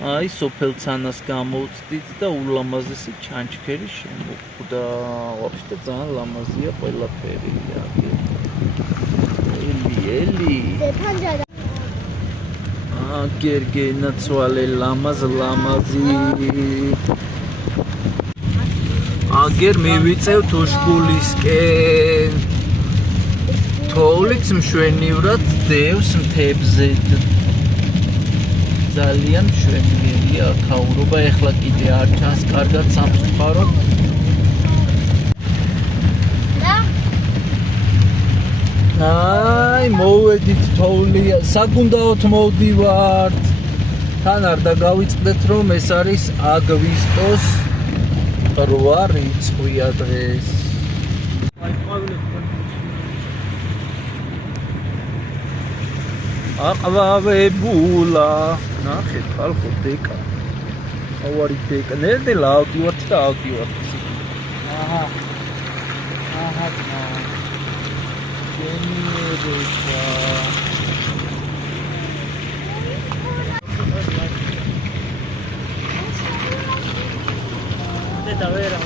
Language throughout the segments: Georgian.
აი სოფელცანას გამოვწდით და ულამაზესი ჩანჩქერი შემოხვდა. ვაფშე ძალიან ლამაზია ყველაფერი. ელი. გერგენაცვალე ლამაზი. აგერ მივიწევთ უშგულისკენ. თოვლიც მშვენივრად დევს მთებზე. ძალიან მშვენიერია აქაურობა, ეხლა კიდე არ ჩანს კარგად სამწუხარო. აი, მოვედით თოვლია, საგუნდაოდ მოვდივართ. თან არ დაგავიწყდეთ რომ ეს არის აგვისტოს 8 რიცხვია დღეს. აყვავებულა. ნახეთ ხალხო დეკა. ავარი დეკა. ნელ-ნელა ავდივართ და ავდივართ. აჰა. გენიერება. და ვერა.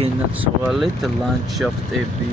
გენაცვალეთ ლანდშაფტები.